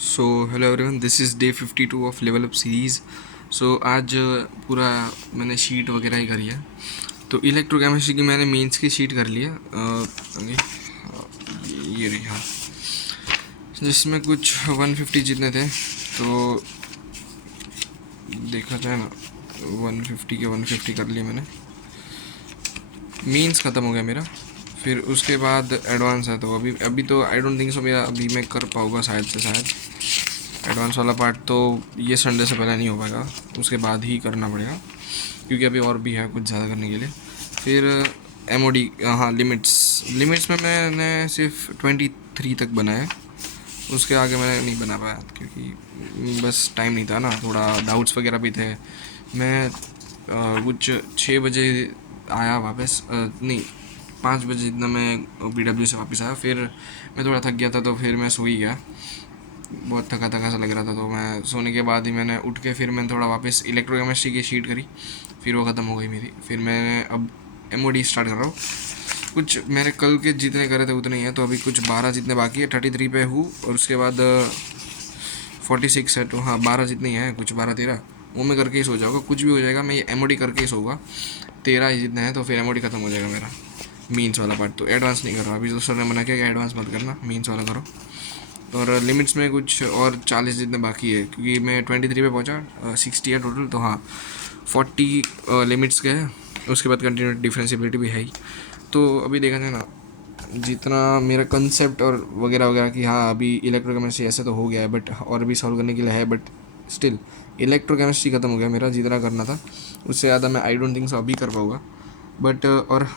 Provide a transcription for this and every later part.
So hello everyone, this is day 52 of level up series. So आज पूरा मैंने sheet वगैरह ही करी है। तो इलेक्ट्रोकेमिस्ट्री की मैंने मेंस की शीट कर ली है। ये रही, हाँ, जिसमें कुछ 150 जितने थे। तो देखा जाए ना, 150 के 150 कर लिए मैंने। मेंस ख़त्म हो गया मेरा। फिर उसके बाद एडवांस है, तो अभी अभी तो आई डोंट थिंक सो मेरा अभी मैं कर पाऊँगा, शायद से शायद एडवांस वाला पार्ट तो ये संडे से पहले नहीं हो पाएगा, उसके बाद ही करना पड़ेगा, क्योंकि अभी और भी है कुछ ज़्यादा करने के लिए। फिर एमओडी, हाँ, लिमिट्स में मैंने सिर्फ 23 तक बनाया। उसके आगे मैंने नहीं बना पाया क्योंकि बस टाइम नहीं था ना, थोड़ा डाउट्स वगैरह भी थे। मैं कुछ 6 बजे आया वापस, नहीं, 5 बजे जितना मैं BW से वापस आया। फिर मैं थोड़ा थक गया था, तो फिर मैं सो ही गया। बहुत थका थका सा लग रहा था, तो मैं सोने के बाद ही मैंने उठ के फिर मैंने थोड़ा वापस इलेक्ट्रोकेमिस्ट्री की शीट करी। फिर वो ख़त्म हो गई मेरी। फिर मैं अब एमओडी स्टार्ट कर रहा हूँ। कुछ मेरे कल के जितने करे थे उतने ही हैं, तो अभी कुछ 12 जितने बाकी है। 33 पे हूँ, और उसके बाद 46 है, तो हाँ 12 जितने ही हैं, कुछ 12-13 वो मैं करके ही सो जाऊँगा। कुछ भी हो जाएगा, मैं ये एमओडी करके ही सोऊंगा। 13 ही जितने हैं, तो फिर एमओडी ख़त्म हो जाएगा मेरा। मीन्स वाला पार्ट तो एडवांस नहीं कर रहा अभी, तो सर ने मना किया कि एडवांस मत करना, मीन्स वाला करो। और लिमिट्स में कुछ और 40 जितने बाकी है, क्योंकि मैं 23 पे पहुंचा। 60 है टोटल, तो हाँ 40 लिमिट्स के हैं। उसके बाद कंटिन्यू डिफरेंशियबिलिटी भी है ही। तो अभी देखा जाए ना, जितना मेरा कंसेप्ट और वगैरह वगैरह कि हाँ अभी इलेक्ट्रोकेमिस्ट्री ऐसे तो हो गया है, बट और भी सॉल्व करने के लिए है, बट स्टिल इलेक्ट्रोकेमिस्ट्री ख़त्म हो गया मेरा। जितना करना था उससे ज़्यादा मैं आई डोंट थिंक सो अभी कर पाऊँगा। बट और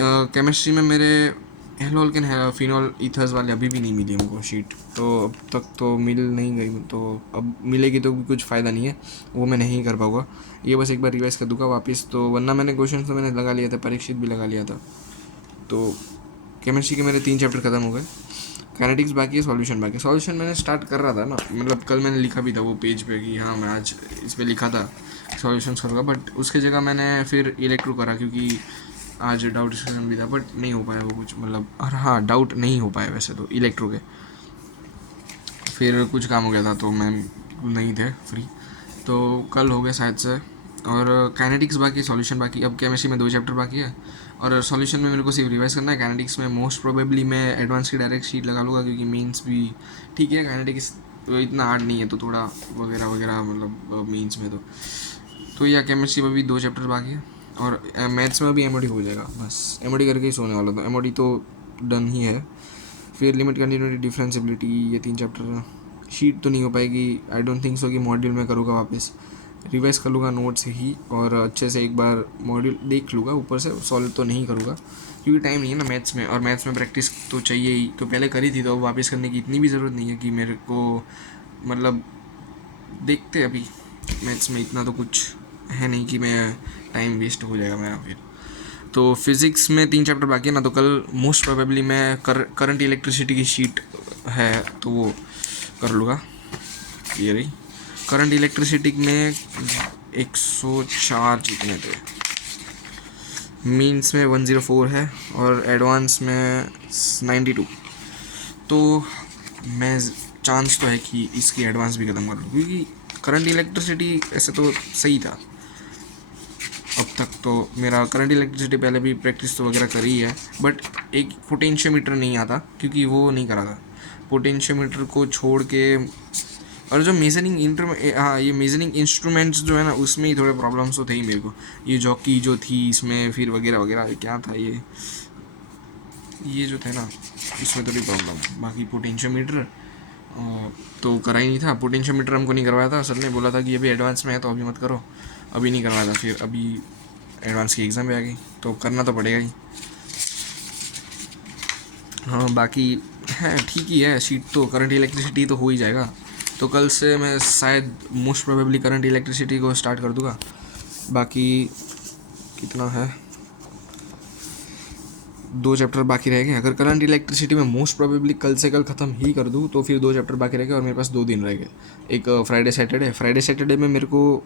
केमिस्ट्री में मेरे हेलोल्केन फिनॉल ईथर्स वाले अभी भी नहीं मिली हमको शीट, तो अब तक तो मिल नहीं गई। तो अब मिलेगी तो भी कुछ फ़ायदा नहीं है, वो मैं नहीं कर पाऊँगा। ये बस एक बार रिवाइज कर दूँगा वापस, तो वरना मैंने क्वेश्चन तो मैंने लगा लिया था, परीक्षित भी लगा लिया था। तो केमिस्ट्री के मेरे 3 चैप्टर ख़त्म हो गए। काइनेटिक्स बाकी है, सॉल्यूशन बाकी है। सॉल्यूशन मैंने स्टार्ट कर रहा था ना, मतलब कल मैंने लिखा भी था वो पेज पे कि हाँ मैं आज इस पर लिखा था सॉल्यूशन करूँगा, बट उसकी जगह मैंने फिर इलेक्ट्रो करा, क्योंकि आज डाउट डिस्कशन भी था, बट नहीं हो पाया वो कुछ, मतलब, और हाँ डाउट नहीं हो पाया वैसे तो इलेक्ट्रो के। फिर कुछ काम हो गया था, तो मैम नहीं थे फ्री, तो कल हो गया शायद से। और काइनेटिक्स बाकी, सॉल्यूशन बाकी। अब केमिस्ट्री में 2 चैप्टर बाकी है, और सॉल्यूशन में मेरे को सिर्फ रिवाइज करना है। काइनेटिक्स में मोस्ट प्रोबेबली मैं एडवांस की डायरेक्ट शीट लगा लूँगा, क्योंकि मीन्स भी ठीक है, काइनेटिक्स इतना हार्ड नहीं है, तो थोड़ा वगैरह वगैरह, मतलब मीन्स में तो या केमिस्ट्री में भी 2 चैप्टर बाकी है। और मैथ्स में भी एमओडी हो जाएगा, बस एमओडी करके ही सोने वाला था। एमओडी तो डन ही है। फिर लिमिट, कंटिन्यूटी, डिफरेंशियबिलिटी, ये 3 चैप्टर शीट तो नहीं हो पाएगी आई डोंट थिंक सो कि मॉड्यूल में करूँगा वापस। रिवाइज कर लूँगा नोट से ही, और अच्छे से एक बार मॉड्यूल देख लूँगा, ऊपर से सॉल्व तो नहीं करूँगा, क्योंकि टाइम नहीं है ना मैथ्स में, और मैथ्स में प्रैक्टिस तो चाहिए ही। तो पहले करी थी, तो वापस करने की इतनी भी ज़रूरत नहीं है कि मेरे को, मतलब, देखते अभी मैथ्स में इतना तो कुछ है नहीं कि मैं टाइम वेस्ट हो जाएगा मेरा फिर। तो फिज़िक्स में 3 चैप्टर बाकी है ना, तो कल मोस्ट प्रोबेबली मैं करंट इलेक्ट्रिसिटी की शीट है तो वो कर लूँगा। ये रही करंट इलेक्ट्रिसिटी में 104 जितने थे, मीन्स में 104 है, और एडवांस में 92। तो मैं चांस तो है कि इसकी एडवांस भी ख़त्म कर लूँ, क्योंकि करंट इलेक्ट्रिसिटी ऐसे तो सही था अब तक। तो मेरा करंट इलेक्ट्रिसिटी पहले भी प्रैक्टिस तो वगैरह करी है, बट एक पोटेंशियोमीटर नहीं आता, क्योंकि वो नहीं करा था। पोटेंशियोमीटर को छोड़ के, और जो मेजरिंग हाँ, ये मेजरिंग इंस्ट्रूमेंट्स जो है ना, उसमें ही थोड़े प्रॉब्लम्स तो थे ही मेरे को। ये जॉकी जो थी इसमें, फिर वगैरह वगैरह, क्या था ये जो थे ना, इसमें थोड़ी प्रॉब्लम। बाकी पोटेंशियोमीटर तो करा ही नहीं था। पोटेंशियोमीटर हमको नहीं करवाया था, सर ने बोला था कि अभी एडवांस में है तो अभी मत करो, अभी नहीं करवाया था। फिर अभी एडवांस की एग्ज़ाम भी आ गई, तो करना तो पड़ेगा ही। हाँ बाकी है, ठीक ही है शीट तो। करंट इलेक्ट्रिसिटी तो हो ही जाएगा, तो कल से मैं शायद मोस्ट प्रोबेबली करंट इलेक्ट्रिसिटी को स्टार्ट कर दूँगा। बाकी कितना है, 2 चैप्टर बाकी रह गए। अगर करंट इलेक्ट्रिसिटी में मोस्ट प्रोबेबली कल से कल ख़त्म ही कर दूँ, तो फिर 2 चैप्टर बाकी रह गए, और मेरे पास 2 दिन रह गए। एक फ्राइडे सैटरडे में मेरे को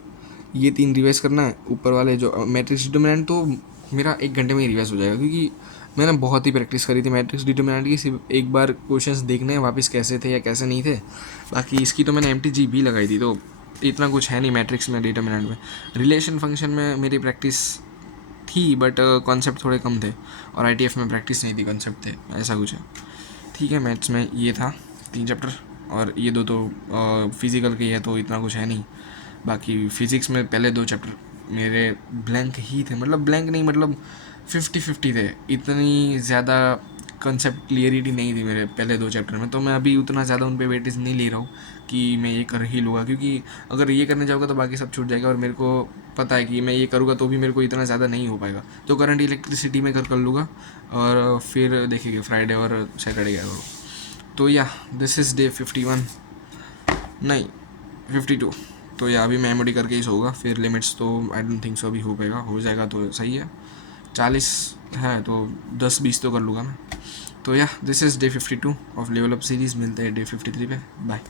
ये 3 रिवाइज करना है। ऊपर वाले जो मैट्रिक्स डिटर्मिनेंट, तो मेरा 1 घंटे में ही रिवाइज हो जाएगा, क्योंकि मैंने बहुत ही प्रैक्टिस करी थी मैट्रिक्स डिटर्मिनेंट की, सिर्फ एक बार क्वेश्चंस देखने हैं वापस कैसे थे या कैसे नहीं थे। बाकी इसकी तो मैंने MTG भी लगाई थी, तो इतना कुछ है नहीं मैट्रिक्स में डिटर्मिनेंट में। रिलेशन फंक्शन में मेरी प्रैक्टिस थी बट कॉन्सेप्ट थोड़े कम थे, और ITF में प्रैक्टिस नहीं थी, कॉन्सेप्ट थे, ऐसा कुछ है। ठीक है, मैथ्स में ये था 3 चैप्टर, और ये 2 तो फिज़िकल के है तो इतना कुछ है नहीं। बाकी फिज़िक्स में पहले 2 चैप्टर मेरे ब्लैंक ही थे, मतलब ब्लैंक नहीं, मतलब 50-50 थे। इतनी ज़्यादा कंसेप्ट क्लियरिटी नहीं थी मेरे पहले 2 चैप्टर में, तो मैं अभी उतना ज़्यादा उन पे वेटेज नहीं ले रहा हूँ कि मैं ये कर ही लूँगा, क्योंकि अगर ये करने जाऊँगा तो बाकी सब छूट जाएगा, और मेरे को पता है कि मैं ये करूँगा तो भी मेरे को इतना ज़्यादा नहीं हो पाएगा। तो करंट इलेक्ट्रिसिटी में कर लूँगा, और फिर देखेंगे फ्राइडे और सैटरडे क्या करूँ। तो या दिस इज़ डे 51, नहीं 52। तो या अभी मैं MOD करके ही सोऊंगा, फिर लिमिट्स तो आई डोंट थिंक सो अभी हो पाएगा, हो जाएगा तो सही है। 40 है तो 10-20 तो कर लूँगा मैं। तो या this is day 52 of level up series. मिलते हैं डे 53 पे। बाय।